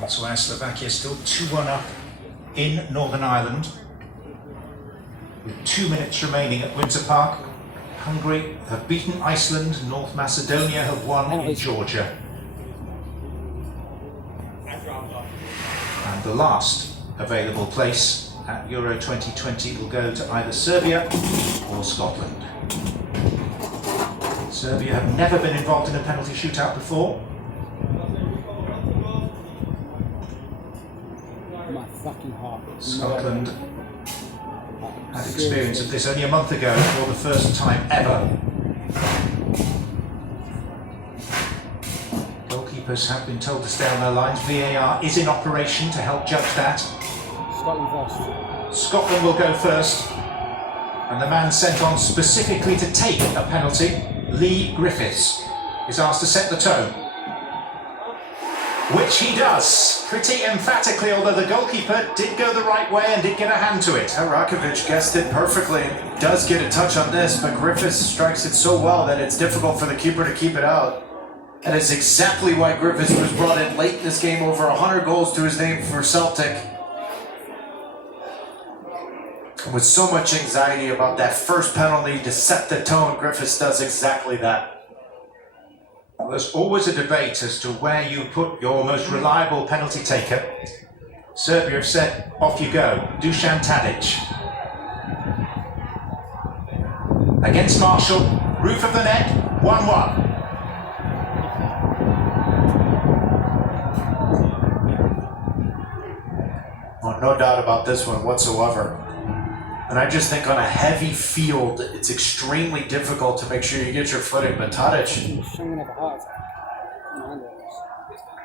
Elsewhere, Slovakia still 2-1 up in Northern Ireland, with 2 minutes remaining at Windsor Park. Hungary have beaten Iceland, North Macedonia have won in Georgia. And the last available place at Euro 2020 will go to either Serbia or Scotland. Serbia have never been involved in a penalty shootout before. My fucking heart. Scotland had experience of this only a month ago for the first time ever. Goalkeepers have been told to stay on their lines. VAR is in operation to help judge that. Scotland first. Scotland will go first. And the man sent on specifically to take a penalty, Lee Griffiths, is asked to set the tone. Which he does, pretty emphatically, although the goalkeeper did go the right way and did get a hand to it. Rakovic guessed it perfectly, does get a touch on this, but Griffiths strikes it so well that it's difficult for the keeper to keep it out. And it's exactly why Griffiths was brought in late in this game, over 100 goals to his name for Celtic. With so much anxiety about that first penalty to set the tone, Griffiths does exactly that. Well, there's always a debate as to where you put your most reliable penalty taker. Serbia have said, off you go, Dusan Tadic. Against Marshall, roof of the net, 1-1. Oh, no doubt about this one whatsoever. And I just think on a heavy field, it's extremely difficult to make sure you get your footing. But Tadic,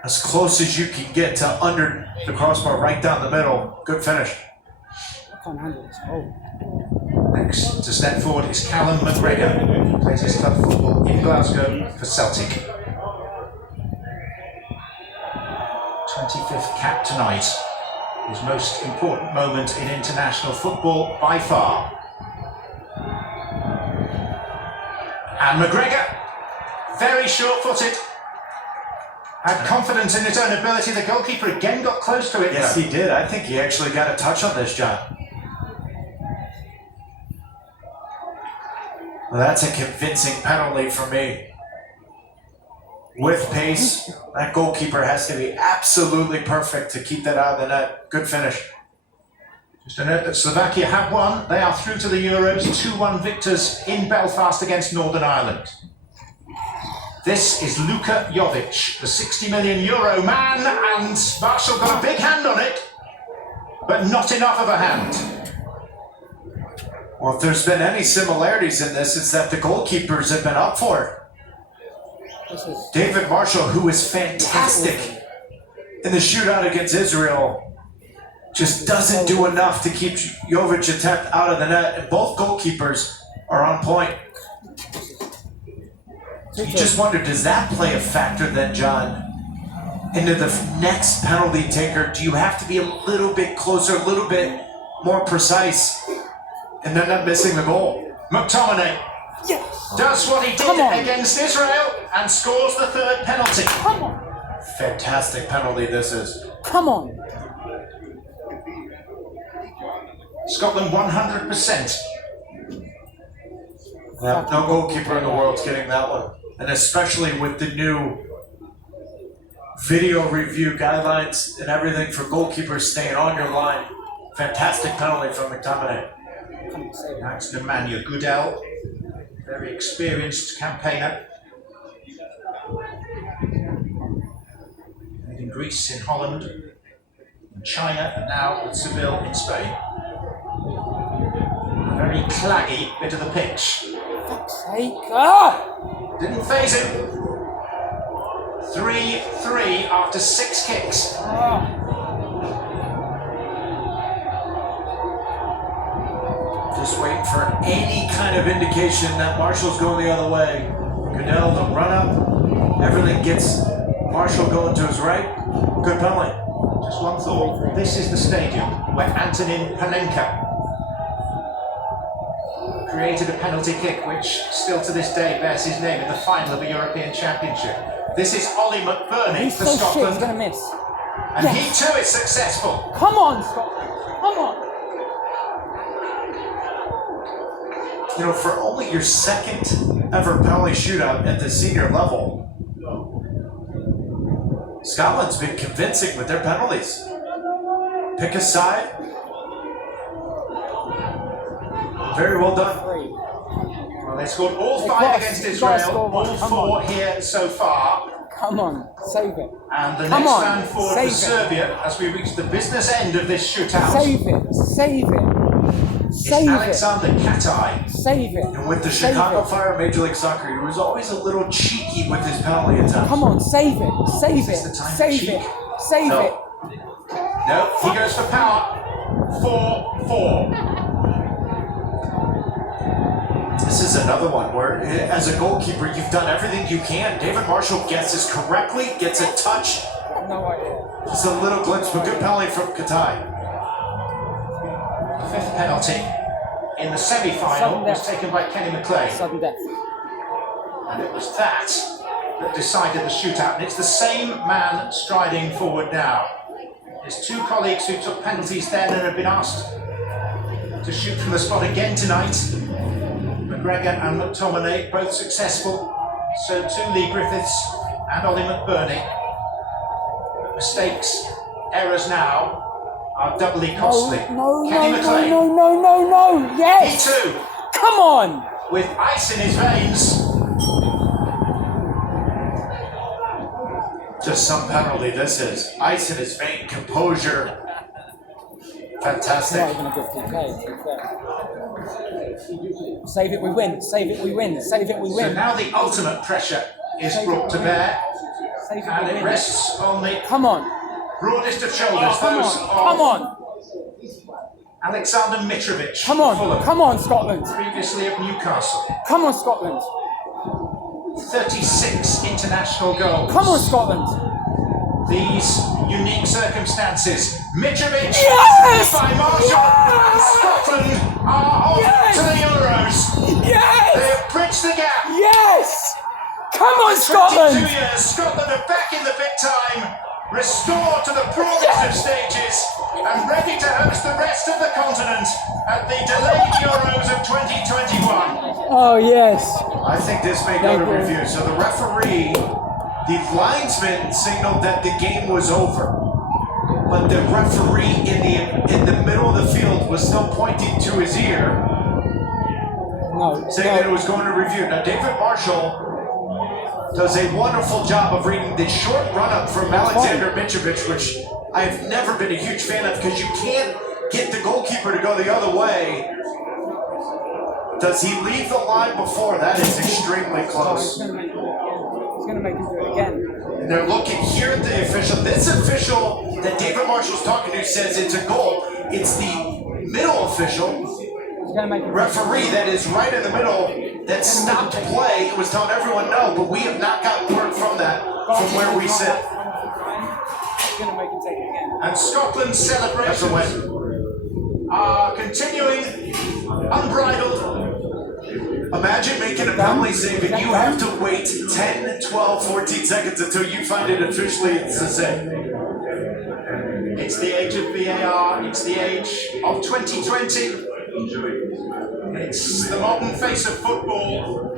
as close as you can get to under the crossbar, right down the middle. Good finish. Next to step forward is Callum McGregor, who plays his club football in Glasgow for Celtic. 25th cap tonight. His most important moment in international football by far. And McGregor, very short-footed, had confidence in his own ability. The goalkeeper again got close to it. Yes, he did. I think he actually got a touch on this, John. Well, that's a convincing penalty for me. With pace, that goalkeeper has to be absolutely perfect to keep that out of the net. Good finish. Just a note that Slovakia have won. They are through to the Euros, 2-1 victors in Belfast against Northern Ireland. This is Luka Jovic, the €60 million man, and Marshall got a big hand on it, but not enough of a hand. Well, if there's been any similarities in this, it's that the goalkeepers have been up for it. David Marshall, who is fantastic in the shootout against Israel, just doesn't do enough to keep Jovic's attempt out of the net. And both goalkeepers are on point. So you just wonder, does that play a factor then, John, into the next penalty taker? Do you have to be a little bit closer, a little bit more precise, and then not missing the goal? McTominay does what he did against Israel and scores the third penalty. Come on. Fantastic penalty this is. Come on. Scotland 100%. No goalkeeper in the world's getting that one. And especially with the new video review guidelines and everything for goalkeepers staying on your line. Fantastic penalty from McTominay. Next to Manu Goodell, very experienced campaigner. Played in Greece, in Holland, in China, and now with Seville in Spain. A very claggy bit of the pitch. Fuck's sake. Ah! Didn't faze him. 3-3 after 6 kicks. Just waiting for any kind of indication that Marshall's going the other way. Goodell, the run up, everything gets Marshall going to his right. Good penalty. Just one thought. This is the stadium where Antonin Panenka created a penalty kick which still to this day bears his name in the final of a European Championship. This is Ollie McBurney He's for so Scotland. shit, he's gonna miss. And he too is successful. Come on, Scotland. Come on. You know, for only your second ever penalty shootout at the senior level, Scotland's been convincing with their penalties. Pick a side. Very well done. Well, they scored all They've 5 got- against they've got to Israel, score one. all Come 4 on. here so far. Come on, save it. And the Come next on, man forward save for it. Serbia as we reach the business end of this shootout Save it, save it. is Save it. Alexander Katai. Save it. And with the Save Chicago it. Fire Major League Soccer, he was always a little cheeky with his penalty attempts. Come on, save it, save Is it, this the time to save cheat? it, save No. it. No, he goes for power. 4-4. This is another one where, as a goalkeeper, you've done everything you can. David Marshall guesses correctly, gets a touch, No idea. just a little glimpse, but good penalty from Katai. 5th penalty in the semi-final Sudden was death. taken by Kenny McLean. Sudden death. And it was that decided the shootout. And it's the same man striding forward now. His 2 colleagues who took penalties then and have been asked to shoot from the spot again tonight. McGregor and McTominay, both successful. So too Lee Griffiths and Ollie McBurney. But mistakes, errors now are doubly costly. No, Kenny no, McLean, no, no, no, no, he yes! too, Come on! with ice in his veins. Just some penalty this is. Ice in his vein, composure. It's Fantastic. not even a good PK, to be fair. Save it, we win. Save it, we win. Save it, we So win. now the ultimate pressure is brought to bear, Save it, and we it win. rests on the Come on. broadest of shoulders, Come those on. of Come on. Alexander Mitrovic, Come on. Fulham, Come on, Scotland. previously of Newcastle. Come on, Scotland. 36 international goals. Come on, Scotland. These unique circumstances. Mitrovic Yes! by Marshall, Yes! and Scotland are on Yes! to the Euros. They Yes! have bridged the gap. Yes! Come on, 22 Scotland! years, Scotland are back in the big time, restored to the broadest of stages, and ready to host the rest of the continent at the delayed Euros of 2021. Oh, yes. I think this may go to Thank you. review. So the referee, the linesman signaled that the game was over. But the referee in the middle of the field was still pointing to his ear, No. saying that it was going to review. Now David Marshall does a wonderful job of reading the short run-up from Alexander Mitrovic, which I've never been a huge fan of because you can't get the goalkeeper to go the other way. Does he leave the line before? That is extremely close. He's going to make him do it again. And they're looking here at the official. This official that David Marshall's talking to says it's a goal. It's the middle official, He's going to make him referee that is right in the middle that stopped play and was telling everyone no, but we have not gotten word from that from where we sit. He's going to make him take it again. And Scotland's celebrations That's a win. are continuing unbridled. Imagine making a penalty save and you have to wait 10, 12, 14 seconds until you find it officially it's a save. It's the age of VAR, it's the age of 2020. It's the modern face of football,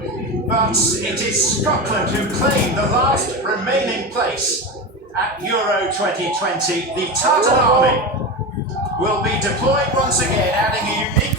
but it is Scotland who claim the last remaining place at Euro 2020. The Tartan Army will be deployed once again, adding a unique